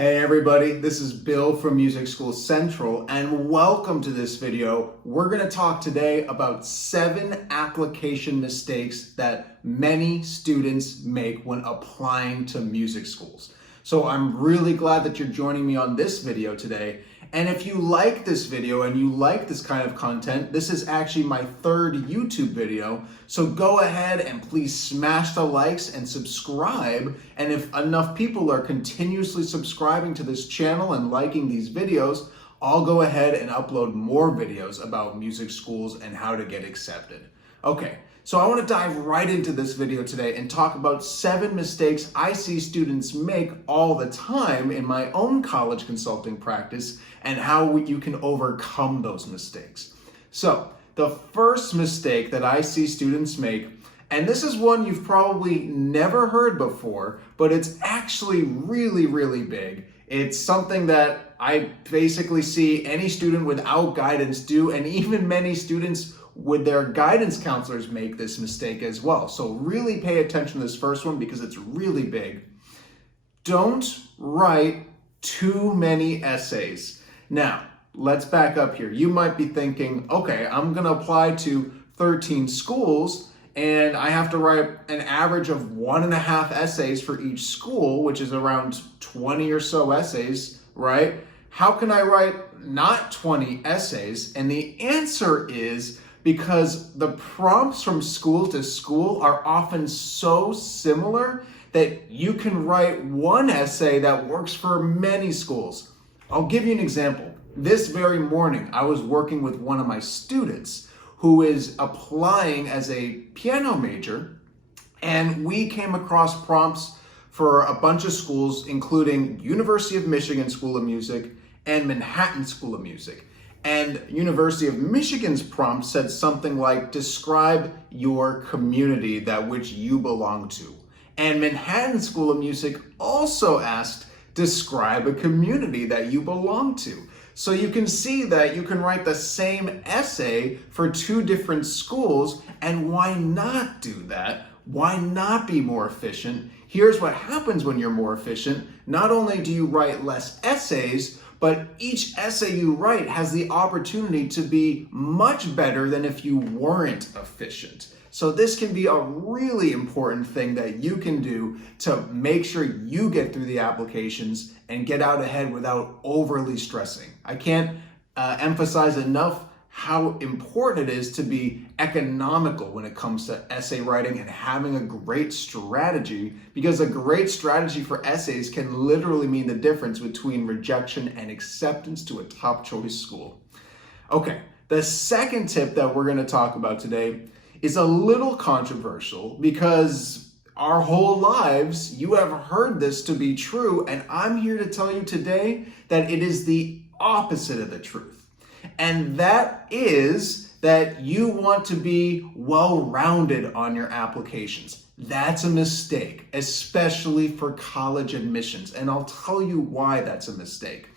Hey everybody, this is Bill from Music School Central and welcome to this video. We're going to talk today about 7 application mistakes that many students make when applying to music schools. So I'm really glad that you're joining me on this video today. And if you like this video and you like this kind of content, this is actually my 3rd YouTube video. So go ahead and please smash the likes and subscribe. And if enough people are continuously subscribing to this channel and liking these videos, I'll go ahead and upload more videos about music schools and how to get accepted. Okay, so I want to dive right into this video today and talk about 7 mistakes I see students make all the time in my own college consulting practice and how you can overcome those mistakes. So the first mistake that I see students make, and this is one you've probably never heard before, but it's actually really big. It's something that I basically see any student without guidance do, and even many students with their guidance counselors make this mistake as well. So really pay attention to this first one because it's really big. Don't write too many essays. Now, let's back up here. You might be thinking, okay, I'm going to apply to 13 schools and I have to write an average of 1.5 essays for each school, which is around 20 or so essays, right? How can I write not 20 essays? And the answer is because the prompts from school to school are often so similar that you can write one essay that works for many schools. I'll give you an example. This very morning, I was working with one of my students who is applying as a piano major, and we came across prompts for a bunch of schools, including University of Michigan School of Music and Manhattan School of Music. And University of Michigan's prompt said something like, describe your community that which you belong to. And Manhattan School of Music also asked, describe a community that you belong to. So you can see that you can write the same essay for 2 different schools, and why not do that? Why not be more efficient? Here's what happens when you're more efficient. Not only do you write less essays, but each essay you write has the opportunity to be much better than if you weren't efficient. So this can be a really important thing that you can do to make sure you get through the applications and get out ahead without overly stressing. I can't emphasize enough how important it is to be economical when it comes to essay writing and having a great strategy, because a great strategy for essays can literally mean the difference between rejection and acceptance to a top choice school. Okay, the second tip that we're going to talk about today is a little controversial because our whole lives you have heard this to be true, and I'm here to tell you today that it is the opposite of the truth. And that is that you want to be well-rounded on your applications. That's a mistake, especially for college admissions. And I'll tell you why that's a mistake.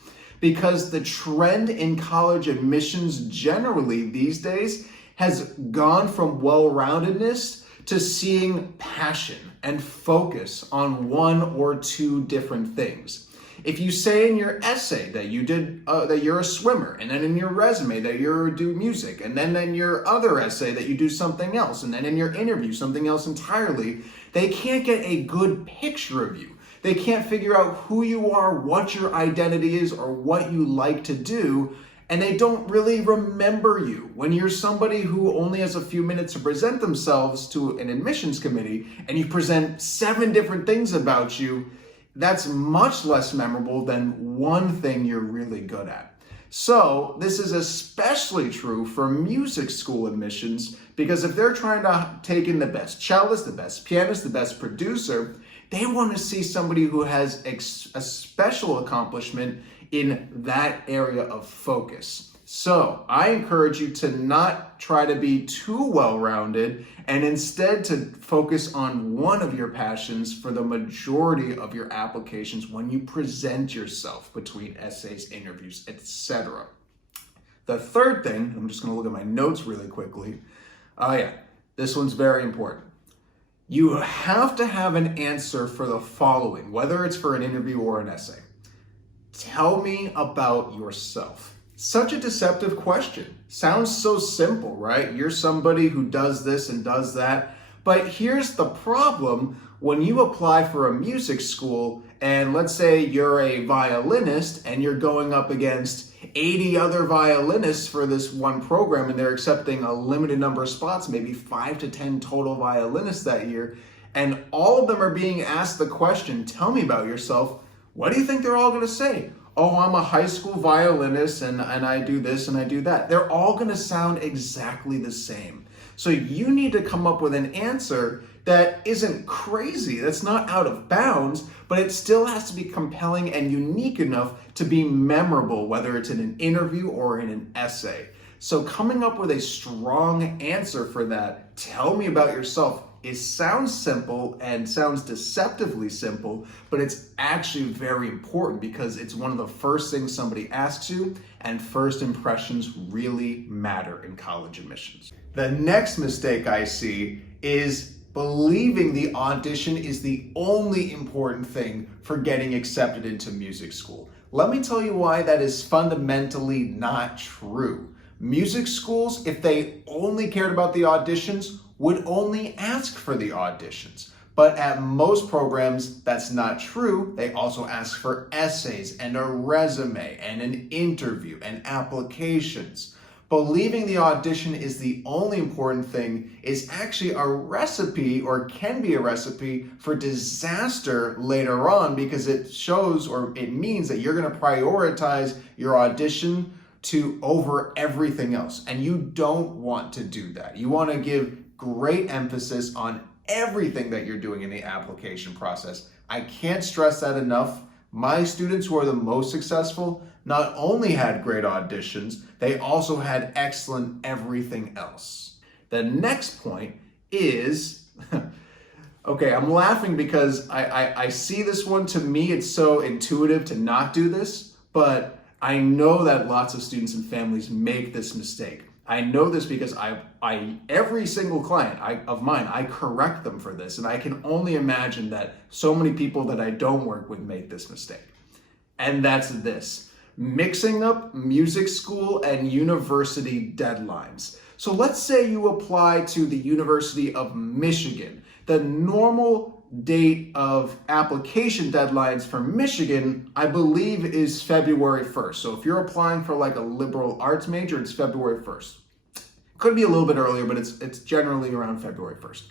Because the trend in college admissions generally these days has gone from well-roundedness to seeing passion and focus on 1 or 2 different things. If you say in your essay that you did that you're a swimmer, and then in your resume that you do music, and then in your other essay that you do something else, and then in your interview something else entirely, they can't get a good picture of you. They can't figure out who you are, what your identity is, or what you like to do, and they don't really remember you. When you're somebody who only has a few minutes to present themselves to an admissions committee, and you present 7 different things about you, that's much less memorable than one thing you're really good at. So this is especially true for music school admissions, because if they're trying to take in the best cellist, the best pianist, the best producer, they want to see somebody who has a special accomplishment in that area of focus. So I encourage you to not try to be too well-rounded and instead to focus on one of your passions for the majority of your applications when you present yourself between essays, interviews, etc. The third thing, I'm just going to look at my notes really quickly. This one's very important. You have to have an answer for the following, whether it's for an interview or an essay. Tell me about yourself. Such a deceptive question. Sounds so simple, right? You're somebody who does this and does that. But here's the problem. When you apply for a music school, and let's say you're a violinist and you're going up against 80 other violinists for this one program, and they're accepting a limited number of spots, maybe 5 to 10 total violinists that year, and all of them are being asked the question, tell me about yourself. What do you think they're all going to say? Oh, I'm a high school violinist and I do this and I do that. They're all going to sound exactly the same. So you need to come up with an answer that isn't crazy, that's not out of bounds, but it still has to be compelling and unique enough to be memorable, whether it's in an interview or in an essay. So coming up with a strong answer for that, tell me about yourself, it sounds simple and sounds deceptively simple, but it's actually very important because it's one of the first things somebody asks you, and first impressions really matter in college admissions. The next mistake I see is believing the audition is the only important thing for getting accepted into music school. Let me tell you why that is fundamentally not true. Music schools, if they only cared about the auditions, would only ask for the auditions. But at most programs, that's not true. They also ask for essays and a resume and an interview and applications. Believing the audition is the only important thing is actually a recipe, or can be a recipe, for disaster later on, because it shows, or it means that you're going to prioritize your audition to over everything else. And you don't want to do that. You want to give great emphasis on everything that you're doing in the application process. I can't stress that enough. My students who are the most successful not only had great auditions, they also had excellent everything else. The next point is, okay, I'm laughing because I see this one. To me, it's so intuitive to not do this, but I know that lots of students and families make this mistake. I know this because every single client of mine, I correct them for this, and I can only imagine that so many people that I don't work with make this mistake. And that's this: mixing up music school and university deadlines. So let's say you apply to the University of Michigan. The normal date of application deadlines for Michigan, I believe, is February 1st. So if you're applying for like a liberal arts major, it's February 1st. Could be a little bit earlier, but it's generally around February 1st.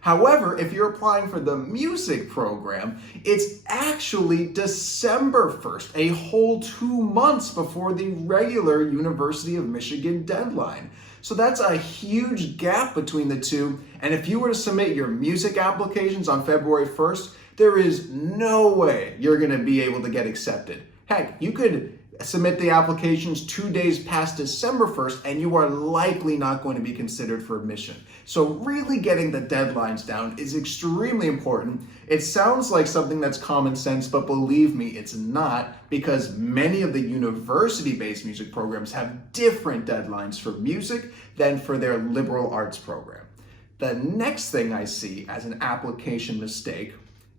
However, if you're applying for the music program, it's actually December 1st, a whole 2 months before the regular University of Michigan deadline. So that's a huge gap between the two. And if you were to submit your music applications on February 1st, there is no way you're going to be able to get accepted. Heck, you could submit the applications 2 days past December 1st, and you are likely not going to be considered for admission. So really getting the deadlines down is extremely important. It sounds like something that's common sense, but believe me, it's not, because many of the university-based music programs have different deadlines for music than for their liberal arts program. The next thing I see as an application mistake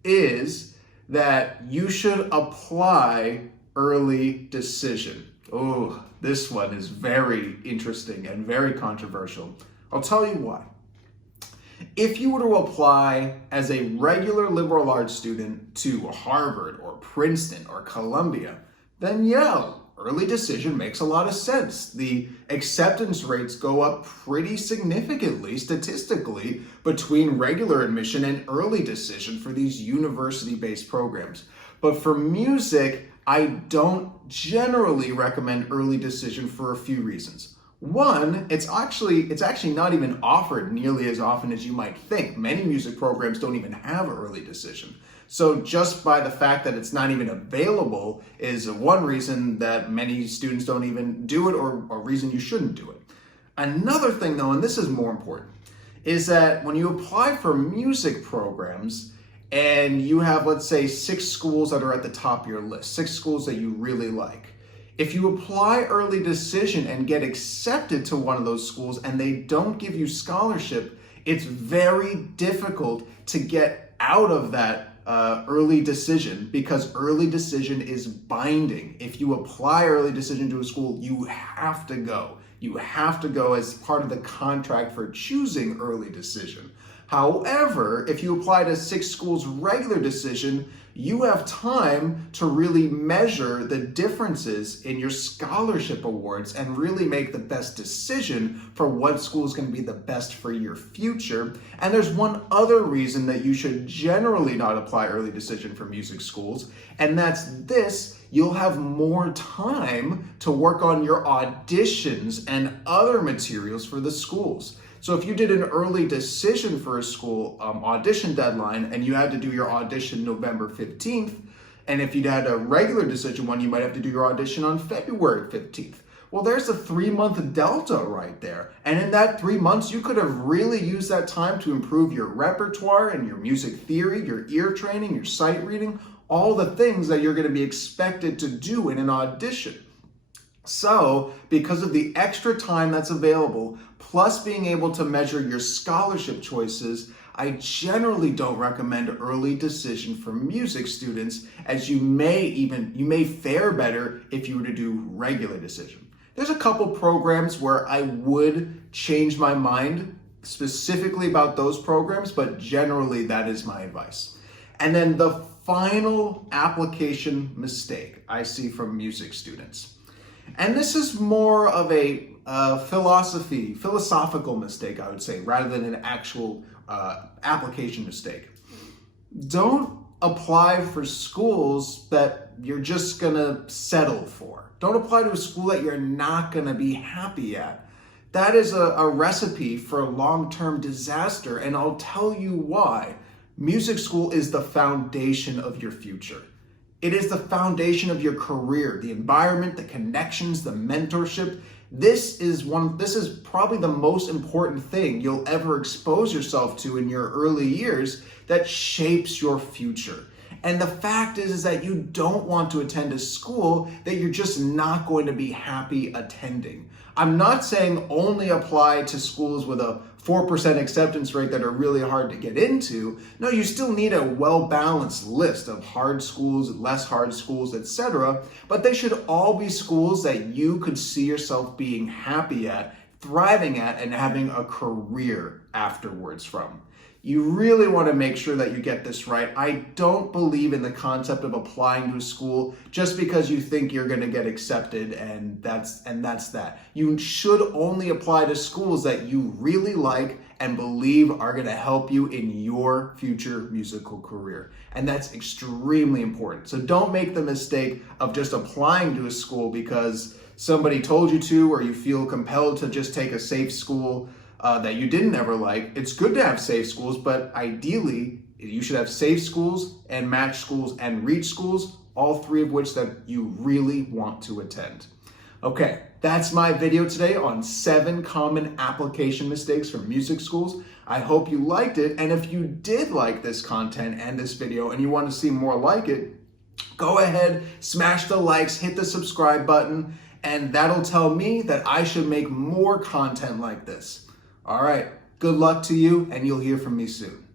is that you should apply early decision. Oh, this one is very interesting and very controversial. I'll tell you why. If you were to apply as a regular liberal arts student to Harvard or Princeton or Columbia, then yeah, early decision makes a lot of sense. The acceptance rates go up pretty significantly statistically between regular admission and early decision for these university-based programs. But for music, I don't generally recommend early decision for a few reasons. One, it's actually not even offered nearly as often as you might think. Many music programs don't even have early decision. So just by the fact that it's not even available is one reason that many students don't even do it, or a reason you shouldn't do it. Another thing though, and this is more important, is that when you apply for music programs, and you have, let's say, 6 schools that are at the top of your list, 6 schools that you really like. If you apply early decision and get accepted to one of those schools and they don't give you scholarship, it's very difficult to get out of that early decision, because early decision is binding. If you apply early decision to a school, you have to go. You have to go as part of the contract for choosing early decision. However, if you apply to 6 schools regular decision, you have time to really measure the differences in your scholarship awards and really make the best decision for what school is going to be the best for your future. And there's one other reason that you should generally not apply early decision for music schools, and that's this: you'll have more time to work on your auditions and other materials for the schools. So if you did an early decision for a school audition deadline and you had to do your audition November 15th, and if you had a regular decision one, you might have to do your audition on February 15th. Well, there's a 3-month delta right there. And in that 3 months, you could have really used that time to improve your repertoire and your music theory, your ear training, your sight reading, all the things that you're going to be expected to do in an audition. So, because of the extra time that's available, plus being able to measure your scholarship choices, I generally don't recommend early decision for music students, as you may fare better if you were to do regular decision. There's a couple programs where I would change my mind specifically about those programs, but generally that is my advice. And then the final application mistake I see from music students. And this is more of a philosophical mistake, I would say, rather than an actual application mistake. Don't apply for schools that you're just gonna settle for. Don't apply to a school that you're not gonna be happy at. That is a recipe for long-term disaster, and I'll tell you why. Music school is the foundation of your future. It is the foundation of your career, the environment, the connections, the mentorship. This is probably the most important thing you'll ever expose yourself to in your early years that shapes your future. And the fact is that you don't want to attend a school that you're just not going to be happy attending. I'm not saying only apply to schools with a 4% acceptance rate that are really hard to get into. No, you still need a well-balanced list of hard schools, less hard schools, etc. But they should all be schools that you could see yourself being happy at, thriving at, and having a career afterwards from. You really want to make sure that you get this right. I don't believe in the concept of applying to a school just because you think you're going to get accepted and that's that. You should only apply to schools that you really like and believe are going to help you in your future musical career. And that's extremely important. So don't make the mistake of just applying to a school because somebody told you to, or you feel compelled to just take a safe school that you didn't ever like. It's good to have safe schools, but ideally you should have safe schools and match schools and reach schools, all 3 of which that you really want to attend. Okay, that's my video today on 7 common application mistakes for music schools. I hope you liked it, and if you did like this content and this video and you want to see more like it, go ahead, smash the likes, hit the subscribe button, and that'll tell me that I should make more content like this. All right, good luck to you, and you'll hear from me soon.